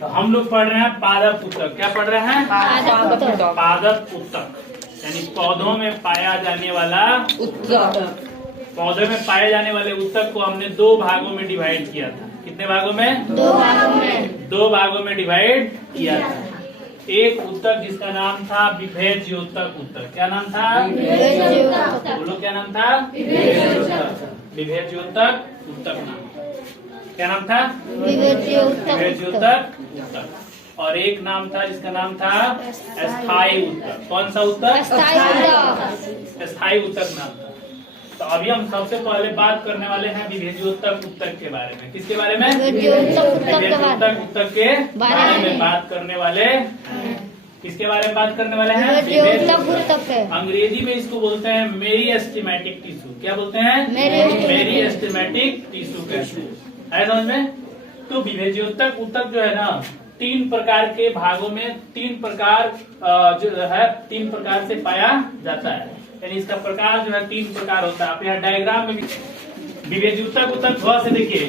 तो हम लोग पढ़ रहे हैं पादप उत्तक। क्या पढ़ रहे हैं? पादप उत्तक, यानी पौधों में पाया जाने वाला उत्तक। पौधे में पाए जाने वाले उत्तक को हमने दो भागों में डिवाइड किया था। कितने भागों में? दो भागों में डिवाइड किया था। एक उत्तक जिसका नाम था विभेज्योतक उत्तक। क्या नाम था? बोलो, क्या नाम था? विभेज्योतक उत्तक नाम। क्या नाम था? विभेज्योतक उत्तक। और एक नाम था जिसका नाम था अस्थायी उत्तक। कौन सा उत्तक? अस्थायी उत्तक नाम था। तो अभी हम सबसे पहले बात करने वाले हैं विभेज्योतक उत्तक के बारे में। किसके बारे में? विभेज्योतक उत्तक के बारे में बात करने वाले। किसके बारे में बात करने वाले हैं? अंग्रेजी में इसको बोलते हैं मेरिस्टेमेटिक टिश्यू। क्या बोलते हैं? मेरिस्टेमेटिक टिश्यू कहते हैं। है समझ में? तो विभेज्योतक उत्तक जो है ना, तीन प्रकार के भागों में तीन प्रकार तीन प्रकार से पाया जाता है। यानी इसका प्रकार जो है तीन प्रकार होता है। आप यहाँ डायग्राम में भी विभेज्योतक उत्तक गौर से देखिए।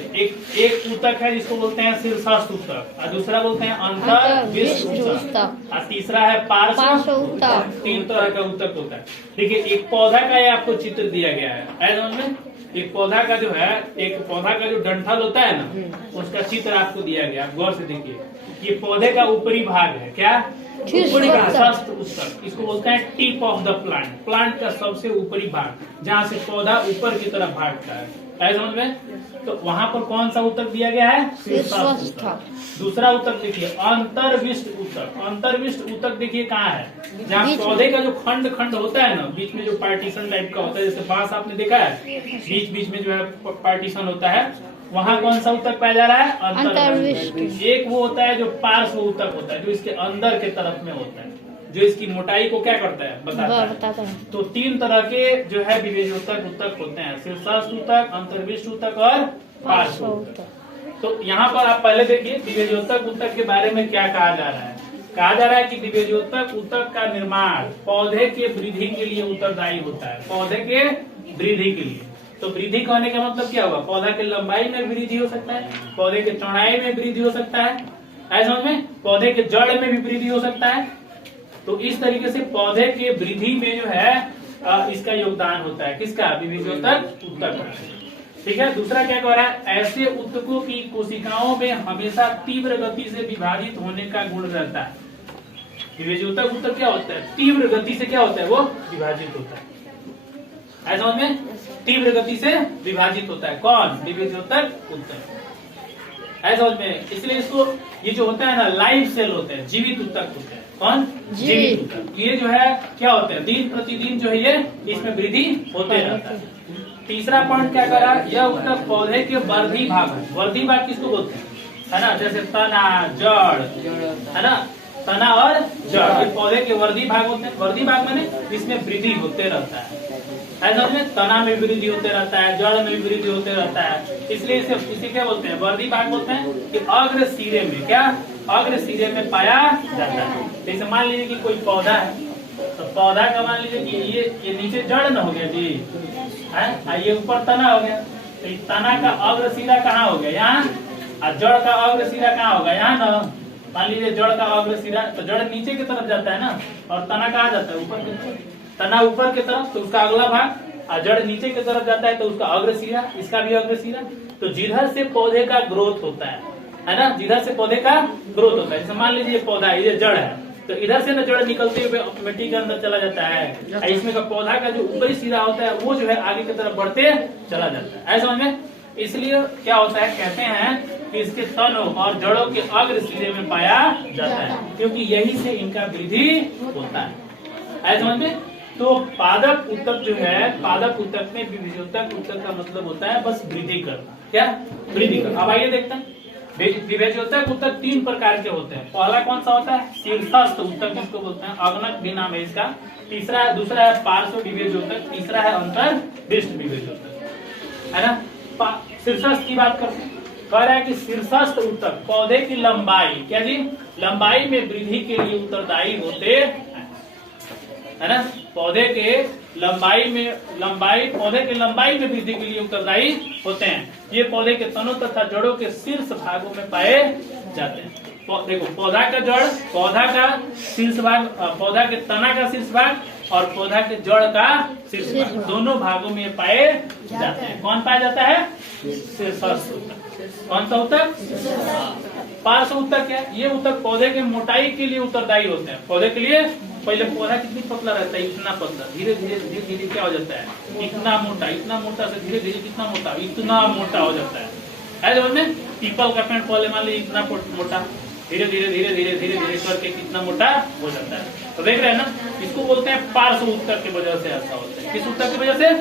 एक उत्तक है जिसको बोलते हैं शीर्षस्थ उत्तक, और दूसरा बोलते हैं अंतर्विष्ट उत्तक, और तीसरा है पार्श्व उत्तक। तीन तरह का उत्तक होता है। देखिए, एक पौधा का ये आपको चित्र दिया गया है समझ में। एक पौधा का जो है, एक पौधा का जो डंठल होता है ना, उसका चित्र आपको दिया गया। गौर से देखिए, ये पौधे का ऊपरी भाग है। क्या? ऊपरी शीर्षस्थ उत्तक। इसको बोलते हैं tip of the plant. Plant का सबसे ऊपरी भाग, जहाँ से पौधा ऊपर की तरफ भागता है समझ में। तो वहाँ पर कौन सा उत्तक दिया गया है? शीर्षस्थ उत्तक। दूसरा उत्तक देखिए अंतर्विष्ट उत्तक। अंतर्विष्ट उत्तक देखिए कहाँ है? जहाँ पौधे का जो खंड खंड होता है ना, बीच में जो पार्टीशन टाइप का होता है, जैसे बांस आपने देखा है, बीच बीच में जो है पार्टीशन होता है, वहाँ कौन सा उत्तक पाया जा रहा है? अंतर्विष्ट। एक वो होता है जो पार्श्व उत्तक होता है, जो इसके अंदर के तरफ में होता है, जो इसकी मोटाई को क्या करता है? बताता है। तो तीन तरह के जो है विभेज्योतक उत्तक होते हैं: शीर्षस्थ उत्तक, अंतर्विष्ट उत्तक और पार्श्व उत्तक। तो यहाँ पर आप पहले देखिए विभेज्योतक उत्तक के बारे में क्या कहा जा रहा है। कहा जा रहा है कि विभेज्योतक उत्तक का निर्माण पौधे के वृद्धि के लिए उत्तरदायी होता है। पौधे के वृद्धि के लिए। तो वृद्धि कहने का मतलब क्या हुआ? पौधा के लंबाई में वृद्धि हो सकता है, पौधे के चौड़ाई में वृद्धि हो सकता है, समझ में। पौधे के जड़ में भी वृद्धि हो सकता है। तो इस तरीके से पौधे के वृद्धि में जो है इसका योगदान होता है। किसका? विभेज्योतक उत्तक। ठीक है। दूसरा क्या कह रहा है? ऐसे उत्तकों की कोशिकाओं में हमेशा तीव्र गति से विभाजित होने का गुण रहता है। विभेज्योतक उत्तक क्या होता है? तीव्र गति से क्या होता है? वो विभाजित होता है। समझ में? तीव्र गति से विभाजित होता है। कौन? विभेज्योतक उत्तक। समझ में? इसलिए इसको, ये जो होता है ना, लाइव सेल होते हैं, जीवित उत्तक होते हैं। कौन? जीवित उत्तक। ये जो है क्या होते हैं? दिन प्रतिदिन जो है ये इसमें वृद्धि होते रहता है। तीसरा पॉइंट क्या करा? यह उत्तक पौधे के वर्धी भाग है। वर्धी भाग किसको बोलते हैं? है ना, जैसे तना, जड़, है ना, तना और जड़, ये पौधे के वर्धी भाग होते हैं। वर्धी भाग माने इसमें वृद्धि होते रहता है। तना में वृद्धि होते रहता है, जड़ में वृद्धि होते रहता है। इसलिए इसे क्या बोलते हैं? वर्धी भाग बोलते हैं। कि अग्र सिरे में, क्या? अग्र सिरे में पाया जाता है। जैसे मान लीजिए कि कोई पौधा है, तो पौधा का मान लीजिए कि ये नीचे जड़ न हो गया जी, है, ये ऊपर तना हो गया। तो तना का अग्र सिरा कहाँ हो गया? यहाँ। और जड़ का अग्र सिरा कहाँ होगा? यहाँ न। मान लीजिए जड़ का अग्र सिरा, तो जड़ नीचे की तरफ जाता है ना, और तना कहाँ जाता है? ऊपर की तरफ। तना ऊपर की तरफ, तो उसका अगला भाग, और जड़ नीचे की तरफ जाता है, तो उसका अग्र सिरा, इसका भी अग्र सिरा। तो जिधर से पौधे का ग्रोथ होता है ना, जिधर से पौधे का ग्रोथ होता है। जैसे मान लीजिए ये पौधा है, ये जड़ है, तो इधर से ना जड़ निकलते हुए मिट्टी के अंदर चला जाता है। इसमें का पौधा का जो ऊपरी सिरा होता है वो जो है आगे की तरफ बढ़ते चला जाता है। समझ में? इसलिए क्या होता है? कहते हैं कि इसके तनों और जड़ों के अग्र सिरे में पाया जाता है, क्योंकि यही से इनका वृद्धि होता है। समझ में? तो पादप उत्तक जो है, पादप उत्तक में विभेज्योतक उत्तक का मतलब होता है बस वृद्धि करना। क्या? वृद्धि करना। अब आइए देखते हैं। विभेज्योतक उत्तक तीन प्रकार के होते हैं। पहला कौन सा होता है? शीर्षस्थ उत्तक, जिसको बोलते हैं, अग्नक भी नाम है इसका। दूसरा है पार्श्व विभेज्योतक, तीसरा है अंतर्विष्ट विभेज्योतक, है ना। शीर्षस्थ की बात करते हैं। कह रहा है कि शीर्षस्थ उत्तक पौधे की लंबाई, क्या जी? लंबाई में वृद्धि के लिए उत्तरदायी होते, है ना। पौधे के पौधे के लंबाई में वृद्धि के लिए उत्तरदायी होते हैं। ये पौधे के तनों तथा जड़ों के शीर्ष भागों में पाए जाते हैं। देखो, पौधा का जड़, पौधा का शीर्ष भाग, पौधा के तना का शीर्ष भाग और पौधा के जड़ का शीर्ष भाग, दोनों भागों में पाए जाते हैं। कौन पाया जाता है? शीर्षस्थ ऊतक। कौन सा ऊतक? पार्श्व ऊतक क्या है? ये ऊतक पौधे के मोटाई के लिए उत्तरदायी होते हैं। पौधे के लिए पहले पौधा कितनी पतला रहता है, इतना पतला, धीरे धीरे धीरे धीरे क्या हो जाता है, इतना मोटा से धीरे धीरे कितना मोटा, इतना मोटा हो जाता है। समझ में? पीपल का पेड़ पहले मान लीजिए इतना मोटा, धीरे धीरे धीरे धीरे धीरे धीरे करके कितना मोटा हो जाता है। तो देख रहे हैं ना, इसको बोलते हैं पार्श्व ऊतक की वजह से ऐसा होता है। किस ऊतक की वजह से?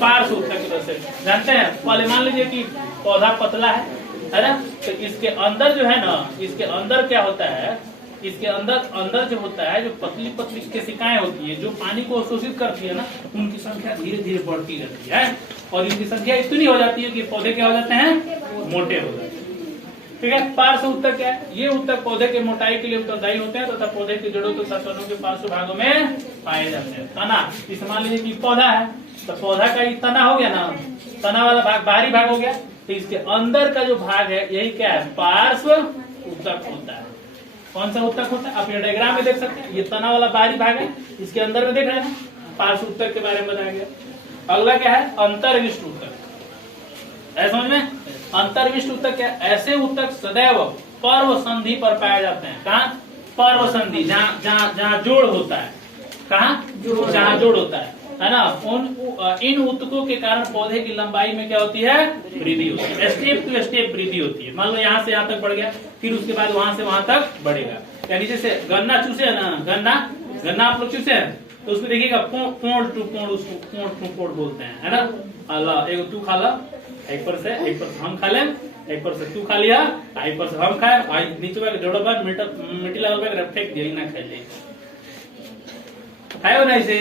पार्श्व ऊतक की वजह से। जानते हैं, पहले मान लीजिए कि पौधा पतला है ना, तो इसके अंदर जो है ना, इसके अंदर क्या होता है, इसके अंदर जो होता है, जो पतली पतली केशिकाएं होती है, जो पानी को अवशोषित करती है ना, उनकी संख्या धीरे धीरे बढ़ती रहती है और इनकी संख्या इतनी हो जाती है कि पौधे क्या हो जाते हैं, मोटे हो जाते हैं। ठीक है। पार्श्व ऊतक क्या है? ये ऊतक पौधे के मोटाई के लिए उत्तरदायी होते हैं तथा पौधे की जड़ों तथा तनों के पार्श्व भागों में पाए जाते हैं। तना, इस मान लीजिए कि पौधा है, तो पौधा का ये तना हो गया ना, तना वाला भाग बाहरी भाग हो गया, तो इसके अंदर का जो भाग है यही क्या है, पार्श्व ऊतक होता है। कौन सा ऊतक होता है? आप ये डायग्राम में देख सकते हैं, ये तना वाला बाहरी भाग है, इसके अंदर में देख रहे हैं पार्श्व ऊतक के बारे में बताया गया। अगला क्या है? अंतर्विष्ट ऊतक। समझ में? अंतर्विष्ट ऊतक क्या? ऐसे ऊतक सदैव पर्व संधि पर पाए जाते हैं। कहाँ? पर्व संधि, जहाँ जोड़ होता है। कहाँ? जहाँ जोड़ होता है ना। इन ऊतकों के कारण पौधे की लंबाई में क्या होती है, वृद्धि होती है। स्टेप टू स्टेप वृद्धि होती है। मान लो यहाँ से यहाँ तक बढ़ गया, फिर उसके बाद वहां से वहां तक बढ़ेगा। यानी जैसे गन्ना चूसे है ना, गन्ना आप लोग चूसे हैं, तो उसमें देखिएगा पोड़ टू पोड़, उसको पोड़ टू पोड़ बोलते हैं, है ना। अल्लाह, एक तू खा ला, एक पर से हम खा लें, एक पर से तू खा लिया, एक पर से हम खाए, नीचे जोड़ो बार मिट्टी लगा फेंक दिया, ना खाए ले खाए ना। इसे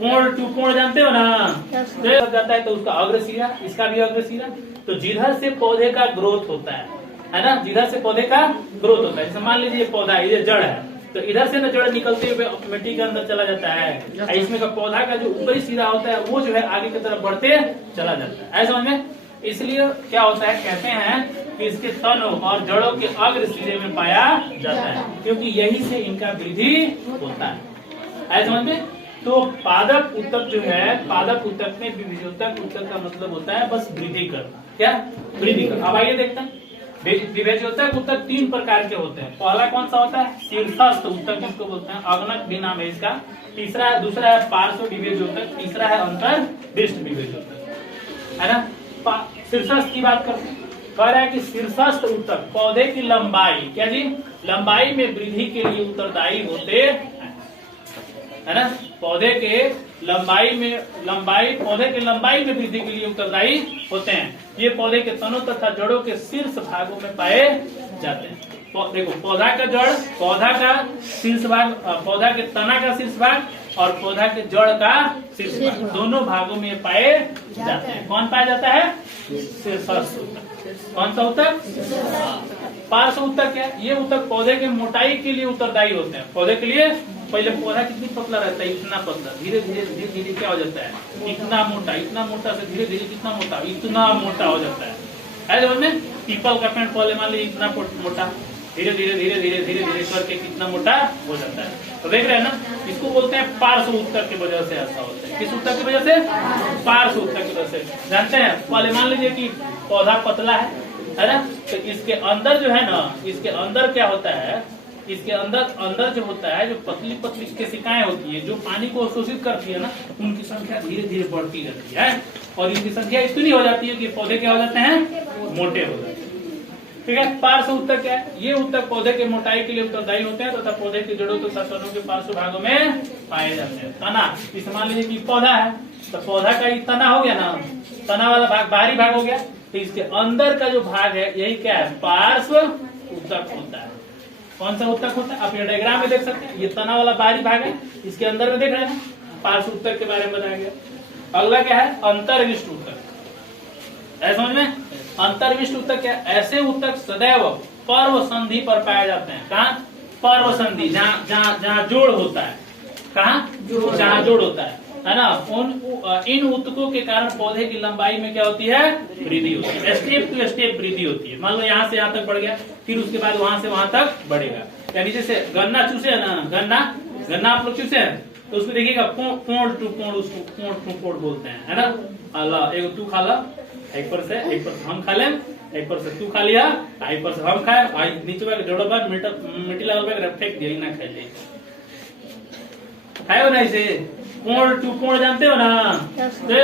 पोड़ टू पोड़ जानते हो ना, तो जाता है तो उसका अग्रसिरा, इसका भी अग्रसिरा, तो जिधर से पौधे का ग्रोथ होता है ना, जिधर से पौधे का ग्रोथ होता है। जैसे मान लीजिए पौधा, ये जड़ है, तो इधर से न जड़ निकलते हुए मिट्टी के अंदर चला जाता है। इसमें का पौधा का जो ऊपरी सिरा होता है वो जो है आगे की तरफ बढ़ते चला जाता है। समझ में? इसलिए क्या होता है, कहते हैं कि इसके तनों और जड़ों के अग्र सिरे में पाया जाता है, क्योंकि यही से इनका वृद्धि होता है। समझ में? तो पादप ऊतक जो है, पादप ऊतक में विभेजोतक ऊतक का मतलब होता है बस वृद्धि करना। क्या? वृद्धि करना। अब आइए देखते हैं, विभेजोतक ऊतक 3 प्रकार के होते हैं। पहला कौन सा होता है? शीर्षस्थ ऊतक, इसको बोलते हैं, अग्नक भी नाम है इसका। दूसरा है पार्श्व विभेजोतक, तीसरा है अंतर्विष्ट विभेजोतक, है ना। शीर्षस्थ की बात करते हैं, कह रहा है कि शीर्षस्थ ऊतक पौधे की लंबाई, क्या जी, लंबाई में वृद्धि के लिए उत्तरदायी होते हैं, है ना। पौधे के लंबाई में वृद्धि के लिए उत्तरदायी होते हैं। ये पौधे के तनों तथा जड़ों के शीर्ष भागों में पाए जाते हैं। देखो, पौधा का जड़, पौधा का शीर्ष भाग, पौधा के तना का शीर्ष भाग और पौधा के जड़ का शीर्ष भाग, दोनों भागों में पाए जाते हैं। कौन पाया जाता है? शीर्षस्थ ऊतक। कौन सा ऊतक? पार्श्व ऊतक क्या है? ये ऊतक पौधे के मोटाई के लिए उत्तरदायी होते हैं। पौधे के लिए पहले पौधा कितनी पतला रहता है, इतना पतला, धीरे धीरे धीरे धीरे क्या हो जाता है, इतना मोटा से धीरे धीरे कितना मोटा, इतना मोटा हो जाता है। समझ में? पीपल का पेड़ पहले मान लीजिए इतना मोटा, धीरे धीरे धीरे धीरे धीरे धीरे करके कितना मोटा हो जाता है। तो देख रहे हैं ना, इसको बोलते हैं पार्श्व ऊतक की वजह से ऐसा होता है। किस ऊतक की वजह से? पार्श्व ऊतक की वजह से। जानते हैं, पहले मान लीजिए कि पौधा पतला है ना, तो इसके अंदर जो है ना, इसके अंदर क्या होता है, इसके अंदर जो होता है, जो पतली पतली केशिकाएं होती है, जो पानी को अवशोषित करती है ना, उनकी संख्या धीरे धीरे बढ़ती रहती है और इनकी संख्या इतनी हो जाती है कि पौधे क्या हो जाते हैं, मोटे हो जाते हैं। ठीक है। पार्श्व ऊतक क्या है? ये ऊतक पौधे के मोटाई के लिए उत्तरदायी होते हैं तथा पौधे की जड़ों तथा तनों के पार्श्व भागों में पाए जाते हैं। तना, इस मान लीजिए कि पौधा है, तो पौधा का ये तना हो गया ना, तना वाला भाग बाहरी भाग हो गया, तो इसके अंदर का जो भाग है यही क्या है, पार्श्व ऊतक होता है। कौन सा ऊतक होता है? आप ये डायग्राम में देख सकते हैं, ये तना वाला बाहरी भाग है, इसके अंदर में देख रहे हैं पार्श्व ऊतक के बारे में बताया गया। अगला क्या है? अंतर्विष्ट ऊतक। समझ में? अंतर्विष्ट ऊतक क्या? ऐसे ऊतक सदैव पर्व संधि पर पाए जाते हैं। कहाँ? पर्व संधि, जहाँ जोड़ होता है। कहाँ जहाँ जोड़ होता है ना। इन ऊतकों के कारण पौधे की लंबाई में क्या होती है, वृद्धि होती है। स्टेप टू स्टेप वृद्धि होती है। मान लो यहाँ से यहाँ तक बढ़ गया, फिर उसके बाद वहां से वहां तक बढ़ेगा। यानी जैसे गन्ना चूसे है ना, गन्ना आप लोग चूसे हैं तो उसको देखिएगा पोड़ टू पोड़, उसको पोड़ टू पोड़ बोलते हैं, है ना। अल्लाह एगो तू खा ला, एक पर से हम खा ले, एक पर से तू खा लिया, एक पर से हम खाए, नीचे में जोड़ो बार मिट्टी लगा फेंक दिया, ना खाए ले खाए हो ना। इसे पोड़ टू पोड़ जानते हो ना।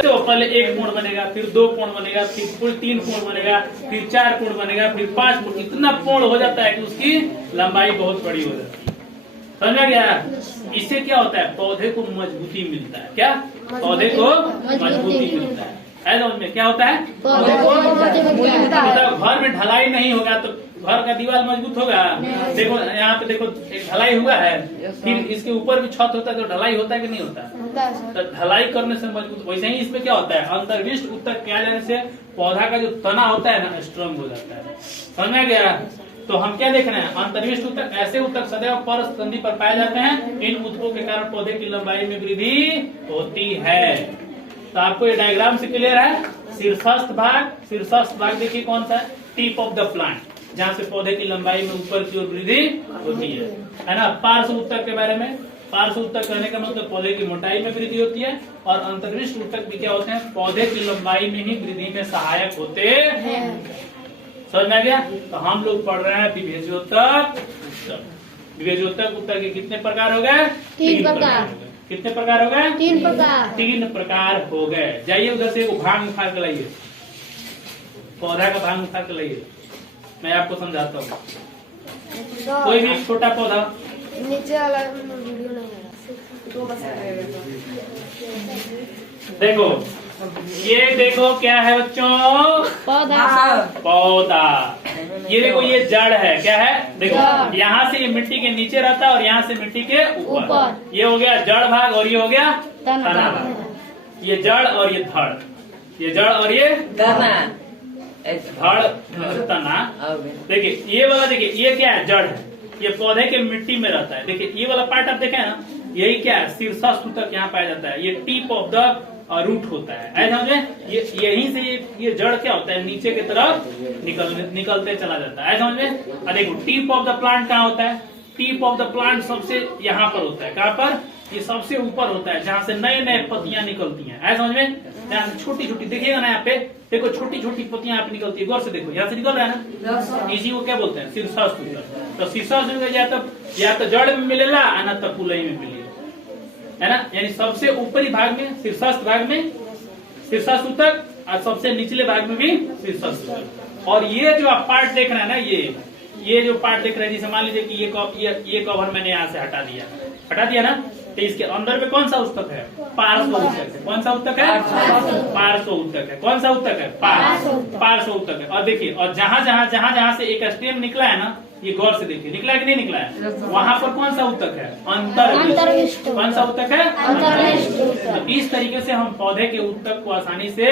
तो पहले एक पोड़ बनेगा, फिर 2 पोड़ बनेगा, फिर 3 पोड़ बनेगा, फिर 4 पोड़ बनेगा, फिर 5 पोड़, इतना पोड़ हो जाता है कि उसकी लंबाई बहुत बड़ी हो जाती है। समझ में गया। इससे क्या होता है, पौधे को मजबूती मिलता है। क्या पौधे को मजबूती मिलता है। समझ में क्या होता है, मतलब घर में ढलाई नहीं होगा तो घर का दीवार मजबूत होगा। देखो यहाँ पे देखो एक ढलाई हुआ है, फिर इसके ऊपर भी छत होता है तो ढलाई होता है कि नहीं होता। तो ढलाई करने से मजबूत, वैसे ही इसमें क्या होता है, अंतर्विष्ट ऊतक किया जाने से पौधा का जो तना होता है ना स्ट्रांग हो जाता है। समझ में गया। तो हम क्या देख रहे हैं, अंतर्विष्ट ऊतक ऐसे ऊतक सदैव पर संधि पर पाए जाते हैं। इन ऊतकों के कारण पौधे की लंबाई में वृद्धि होती है। तो आपको ये डायग्राम से क्लियर है। शीर्षस्थ भाग देखिए कौन सा है, टिप ऑफ द प्लांट, जहाँ से पौधे की लंबाई में ऊपर की ओर वृद्धि होती है ना। पार्श्व ऊतक के बारे में, पार्श्व ऊतक कहने का मतलब पौधे की मोटाई में वृद्धि होती है। और अंतर्विष्ट ऊतक भी क्या होते हैं, पौधे की लंबाई में ही वृद्धि में सहायक होते हैं। समझ में आ गया। तो हम लोग पढ़ रहे हैं विभेज्योतक। विभेज्योतक ऊतक के कितने प्रकार हो गए, 3 प्रकार। कितने प्रकार हो गए, 3 प्रकार। 3 प्रकार हो गए। जाइए उधर से वो भांग उठा के लाइए, पौधा का भांग उठा के लाइए, मैं आपको समझाता हूँ। कोई भी छोटा पौधा नीचे वाला वीडियो नहीं देखो, ये देखो क्या है बच्चों, पौधा। ये देखो ये जड़ है, क्या है, देखो यहाँ से ये मिट्टी के नीचे रहता है और यहाँ से मिट्टी के ऊपर। ये हो गया जड़ भाग और ये हो गया तना भाग। ये जड़ और ये धड़, ये जड़ और ये धड़ तना। देखिए ये वाला, देखिए ये क्या है, जड़ है, ये पौधे के मिट्टी में रहता है। देखिए ये वाला पार्ट आप देखें ना, यही क्या है, शीर्षस्थ ऊतक यहाँ पाया जाता है। ये टिप ऑफ द रूट होता है, ऐसा समझे। ये यहीं से ये जड़ क्या होता है, नीचे की तरफ निकलते चला जाता है, ऐसा समझे। देखो टिप ऑफ द प्लांट कहाँ होता है, टिप ऑफ द प्लांट सबसे यहाँ पर होता है। कहाँ पर, ये सबसे ऊपर होता है, जहाँ से नए नए पत्तियां निकलती हैं, ऐसा समझ में। जहाँ से छोटी छोटी, देखिएगा ना यहाँ पे, देखो छोटी छोटी पत्तियां यहाँ पे निकलती है, गौर से देखो, यहाँ से निकल रहा है ना, इसी को क्या बोलते हैं, शीर्षस्थ ऊतक। तो शीर्षस्थ ऊतक या तो जड़ में मिलेगा ना तो पुलई में मिलेगा, है ना। यानी सबसे ऊपरी भाग में, शीर्षस्थ भाग में शीर्षस्थ ऊतक, और सबसे निचले भाग में भी शीर्षस्थ ऊतक। और ये जो आप पार्ट देख रहे हैं ना, ये जो पार्ट देख रहे हैं, जैसे मान लीजिए कि ये कवर मैंने यहाँ से हटा दिया ना, तो इसके अंदर में कौन सा ऊतक है, पार्श्व ऊतक है। कौन सा ऊतक है, पार्श्व ऊतक है। कौन सा ऊतक है, पार्श्व ऊतक है। और देखिए, और जहाँ से एक स्टेम निकला है ना, ये गौर से देखिए, निकला है कि नहीं निकला है, वहाँ पर कौन सा ऊतक है, अंतर्विष्ट। कौन सा ऊतक है, अंतर्विष्ट। तो इस तरीके से हम पौधे के ऊतक को आसानी से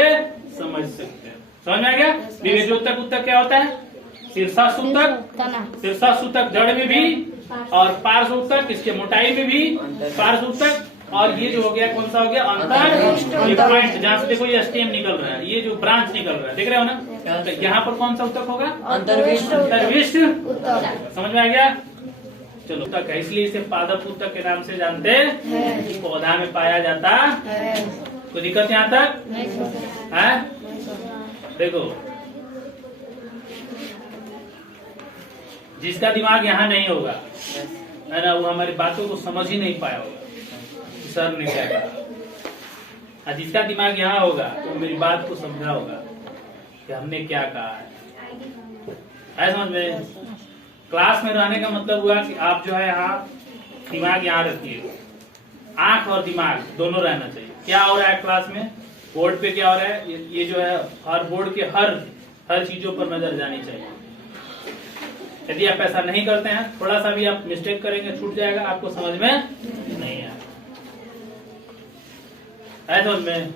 समझ सकते हैं। समझ में आ गया। विभेज्योतक ऊतक क्या होता है, शीर्षस्थ ऊतक, शीर्षस्थ ऊतक जड़ में भी, और पार्श्व ऊतक इसके मोटाई में भी, पार्श्व ऊतक। और ये जो हो गया, कौन सा हो गया, अंतर्विष्ट, जहाँ से देखो ये स्टेम निकल रहा है, ये जो ब्रांच निकल रहा है, देख रहे हो ना। तो यहाँ पर कौन सा ऊतक होगा, अंतर्विष्ट। समझ में आ गया। चलो ऊतक है, इसलिए इसे पादप ऊतक के नाम से जानते हैं। पौधा में पाया जाता है। कोई दिक्कत यहाँ तक है, देखो जिसका दिमाग यहाँ नहीं होगा, है ना, वो हमारी बातों को समझ ही नहीं पाया होगा, सर ने क्या कहा। और जिसका दिमाग यहाँ होगा तो मेरी बात को समझा होगा कि हमने क्या कहा है। समझ में। क्लास में रहने का मतलब हुआ कि आप जो है यहाँ दिमाग यहाँ रखिए, आंख और दिमाग दोनों रहना चाहिए। क्या हो रहा है क्लास में, बोर्ड पे क्या हो रहा है, ये जो है हर बोर्ड के हर चीजों पर नजर जानी चाहिए। यदि आप ऐसा नहीं करते हैं, थोड़ा सा भी आप मिस्टेक करेंगे, छूट जाएगा, आपको समझ में नहीं आएगा। समझ में।